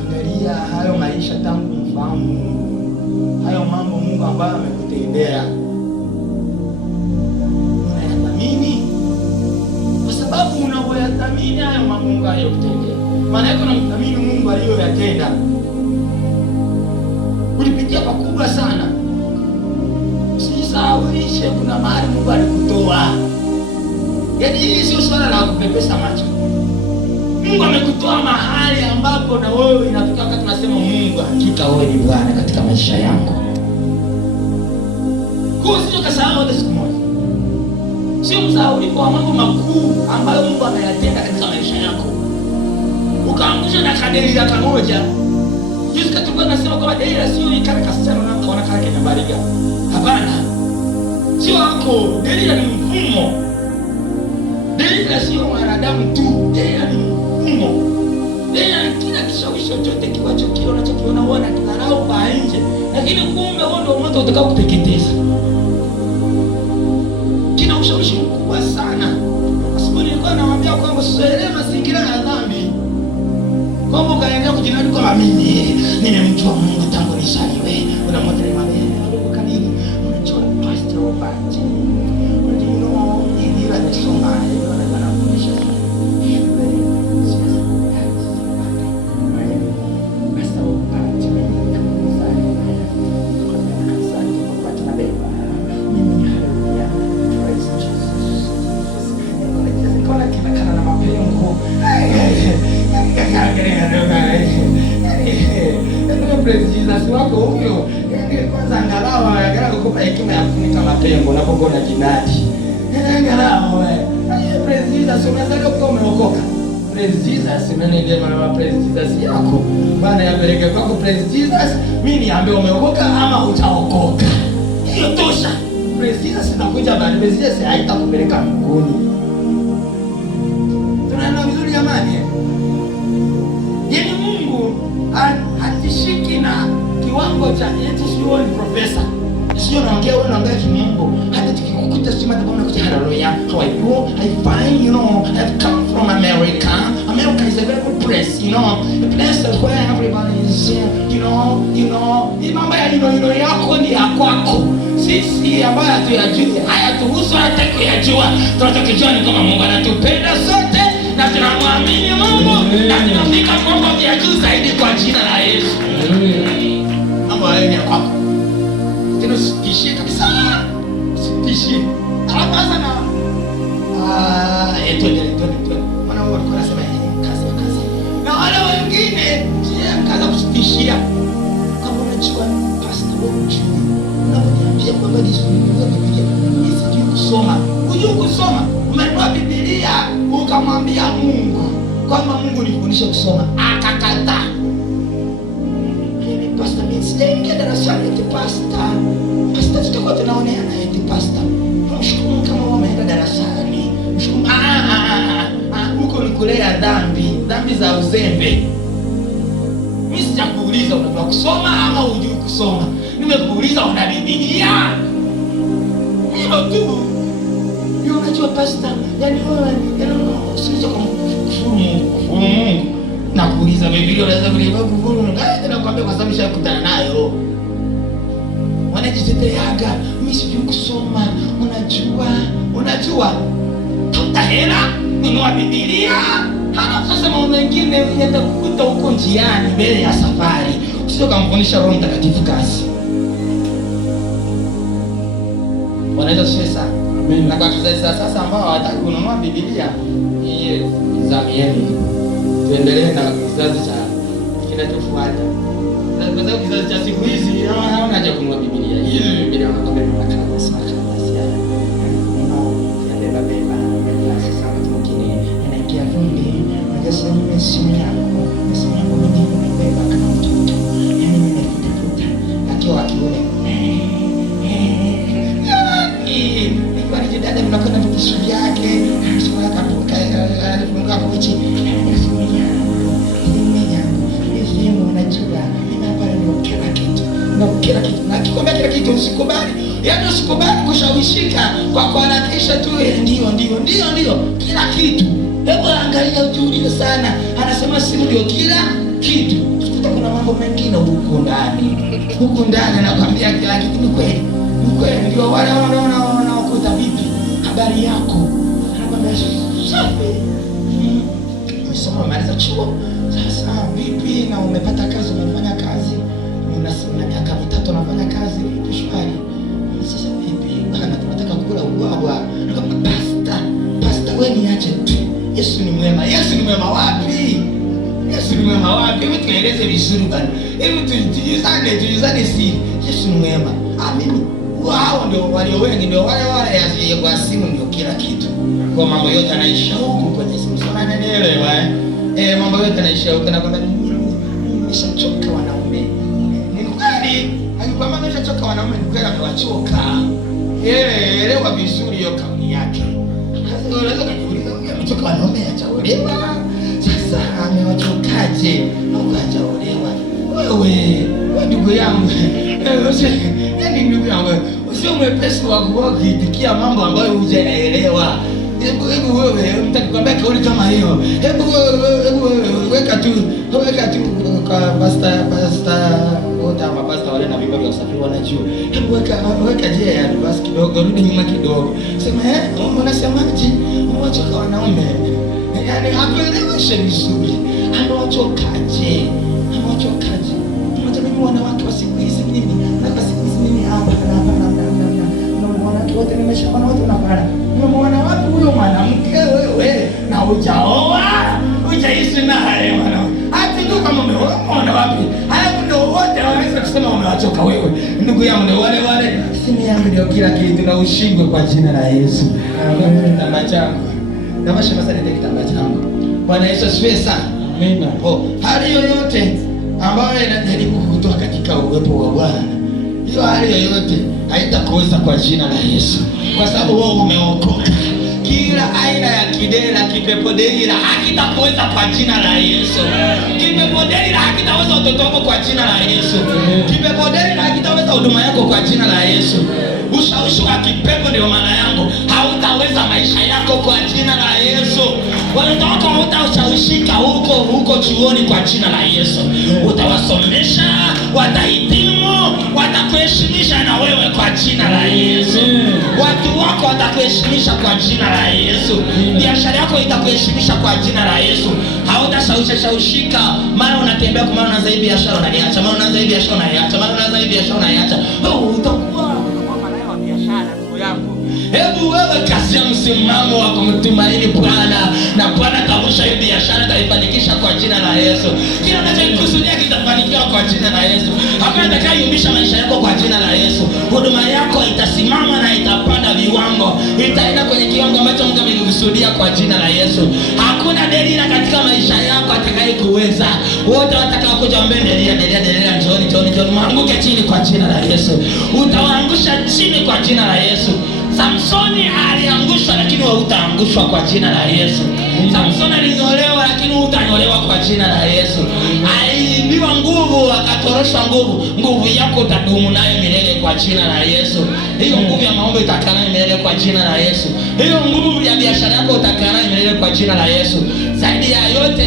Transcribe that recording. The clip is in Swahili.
Angalia hayo maisha tangu mfahamu hayo mambo Mungu ambayo amekutendea. Unayathamini? Kwa sababu unapoyathamini hayo mambo Mungu aliyokutendea, maana yake unamthamini Mungu aliyoyatenda. Ulipitia pakubwa sana. Usisahaulishe kuna mahali Mungu alikutoa. Yaani hili sio swala la kupepesa macho. Mungu amekutoa mahali ambapo na wewe inafika wakati tunasema Mungu hakika wewe ni Bwana katika maisha yangu. Kwa hiyo usisahau hata siku moja. Sio msahauliko wa mambo makuu ambayo Mungu ameyatenda katika maisha yako. Ukaangusha na kadiri ya kamoja. Juzi tulikuwa tunasema kwamba dela sio ikale kasichana na wanakaa Kenya bariga. Hapana. Sio wako, dela ni mfumo. Dela sio mwanadamu tu, dela ni mfumo. Dela ni kila kishawishi chochote unachokiona uona kinarau kwa nje. Lakini kumbe huo ndio moto utakao kuteketeza. Kina ushawishi mkubwa sana. Kwa sababu nilikuwa nawaambia kwamba usielewe mazingira ya dhambi. Kwamba ukaendelea kujinadi kwamba mimi nimemjua Mungu tangu nizaliwe. Unamwona ni mabaya, kanini? Unajua pastor Obati. Unajua nini ila nisoma, anafundisha shule. Pastor Obati, mimi haleluya. Praise Jesus. Kuna kinakana na mapengo. Jesus wako huyo. Kwanza angalau angalau kukupa hekima ya kufunika mapengo unapokuwa na jinadi. Angalau praise Jesus unataka kuwa umeokoka. Praise Jesus unaendelea na praise Jesus yako. Bwana yapeleke kwako praise Jesus. Mimi niambie umeokoka ama hutaokoka. Hiyo tosha. Praise Jesus inakuja baada. Praise Jesus haitakupeleka mbinguni. Tunaenda vizuri jamani. Yaani Mungu hatishiki na kiwango cha eti sio ni profesa. Sio naongea wewe naongea kimungu. Hata tukikukuta sima tabona kuja haleluya. How are you? I fine, you know. I've come from America. America is a very good place, you know. A place where everybody is, you know. Ni mambo ya yako ni ya kwako. Sisi ambayo hatuyajui, hayatuhusu hata kuyajua. Tunachokijua ni kama Mungu anatupenda sote. Na tunamwamini Mungu na tunafika mambo ya juu zaidi kwa jina la Yesu. Mambo hayo ni kwako. Tena usikishie kabisa. Usikishie. Alafu sana twende. Maana wao walikuwa wanasema kazi. Na wale wengine kaza kusikishia. Kama unajua pastor wangu unamwambia kwamba ni Biblia. Nisijui kusoma. Unajua kusoma. Umenunua Biblia ukamwambia Mungu kwamba Mungu nifundishe kusoma, akakataa. Mimi pastor mimi sijaingia darasani eti pastor tutakuwa tunaoneana eti pastor. Mshukuru kama umeenda darasani. Mshukuru huko ni kulea dhambi za uzembe. Mimi sijakuuliza unajua kusoma ama hujui kusoma. Nimekuuliza una Biblia. Hilo tu. Unajua pastor, yani wewe usije kufuru Mungu. Na kuuliza Biblia unaweza kulipa kufuru. Nakwambia kwa sababu nishakutana nayo. Wanajiteteaga, mimi sijui kusoma. Unajua. Tafuta hela, nunua Biblia. Halafu sasa mambo mengine yatakukuta huko njiani mbele ya safari. Usije kumfundisha Roho Mtakatifu kazi. Wanaweza sasa na kwa kizazi sasa ambao hawataki kununua Biblia, hii zamieni. Tuendelee na kizazi cha kinachofuata. Kwa sababu kizazi cha siku hizi hawana haja kununua Biblia. Hii Biblia wanakwambia karatasi haya. Beba. Sasa watu wengine anaingia vumbi, anasema mimi simu yangu mimi nimebeba kama mtoto. Yaani nimetafuta. Akiwa akione dada mnakwenda vitu vyake, anasema akafunga hapo chini. Mimi unajua, mimi hapa ndio kila kitu. Na kikombe kila kitu usikubali. Yaani usikubali kushawishika kwa kuharakisha tu ndio. Kila kitu. Hebu angalia ujiulize sana. Anasema kama simu ndio kila kitu. Kuna mambo mengine huku ndani nakwambia kila kitu ni kweli. Ni kweli, ndio wale wanaokuta vipi habari yako, anakwambia safi, umesoma maliza chuo sasa vipi, na umepata kazi, umefanya kazi, una miaka 3 unafanya kazi, shwari. Sasa vipi, tunataka kula ubwabwa. Nakwambia pasta wewe niache tu. Yesu ni mwema. Yesu ni mwema wapi? Yesu ni mwema wapi? Hebu tueleze vizuri bana. Hebu tujizane si. Yesu ni mwema. Mimi wao ndio walio wengi, ndio wale ya kwa simu ndio kila kitu. Kwa mambo yote anaisha huko kwenye simu. Sio ananielewa mambo yote anaisha huko na kwamba nimeshachoka wanaume. Ni kweli, alikuwa mama ameshachoka wanaume, ni kweli amewachoka. Elewa vizuri hiyo kauli yake. Sasa unaweza kujiuliza, amechoka wanaume hajaolewa. Sasa amewachokaje? Hajaolewa. Wewe ndugu yangu, yaani ndugu yangu, usio mwepesi wa kuitikia mambo ambayo hujaelewa. Hebu wewe mtakwambia kauli kama hiyo. Hebu weka tu kwa pasta wote ama pasta wale na vibao vya usafiri wanajua. Hebu weka je ya basi kidogo, rudi nyuma kidogo. Sema unasemaje? Umechoka wanaume. Yaani hakueleweshe vizuri. Amewachokaje? Unajua mimi wanawake wa siku hizi mimi na kwa siku hizi mimi hapa wanawake wote nimeshaona wote wanapara. Umeona wapi huyo mwanamke wewe na hujaoa? Hujaishi naye mwanamke. Hata ndio kama umeona wapi? Halafu ndio wote wanaweza kusema umewachoka wewe. Ndugu yangu ndio wale simu yangu ndio kila kitu, na ushindwe kwa jina la Yesu. Kitambaa changu. Namasha masani ndio kitambaa changu. Bwana Yesu asifiwe sana. Amen. Hali yoyote ambayo inajaribu kukutoa katika uwepo wa Bwana, hiyo hali yoyote haitakosa kwa jina la Yesu. Kwa sababu wewe umeokoka. Kila aina ya kidera, kipepo dera hakitaweza kwa jina la Yesu. Kipepo dera hakitaweza watoto wako kwa jina la Yesu. Kipepo dera hakitaweza huduma yako kwa jina la Yesu. Ushawishi wa kipepo ndio maana yangu, hautaweza maisha yako kwa jina la Yesu. Watoto wako hawatashawishika huko chuoni kwa jina la Yesu. Utawasomesha, watahitimu, watakuheshimisha na wewe kwa jina la Yesu. Watu wako watakuheshimisha kwa jina la Yesu. Biashara yako itakuheshimisha kwa jina la Yesu. Hautashawishika mara unatembea kwa mara unaanza hii biashara unaiacha, mara unaanza hii biashara unaiacha, mara unaanza hii biashara unaiacha. Utakuwa malaya wa biashara ndugu yangu. Hebu wewe kazi ya msimamo wa kumtumaini Bwana, na Bwana atakusha hii biashara, ataifanikisha kwa jina la Yesu. Kila unachokusudia kitafanikiwa kwa jina la Yesu. Hakuna atakayeyumbisha maisha yako kwa jina la Yesu. Huduma yako itasimama na itapanda viwango. Itaenda kwenye kiwango ambacho Mungu amekusudia kwa jina la Yesu. Hakuna delila katika maisha yako atakayekuweza. Wote watakaokuja ombe delila, njoni mwanguke chini kwa jina la Yesu. Utawaangusha chini kwa jina la Yesu. Samsoni aliangushwa lakini hutaangushwa kwa jina la Yesu. Samsoni alinyolewa lakini hutanyolewa kwa jina la Yesu. Aliibiwa nguvu, akatoroshwa nguvu. Nguvu yako utadumu nayo milele kwa jina la Yesu. Hiyo nguvu ya maombi utakaa nayo milele kwa jina la Yesu. Hiyo nguvu ya biashara yako utakaa nayo milele kwa jina la Yesu. Zaidi ya yote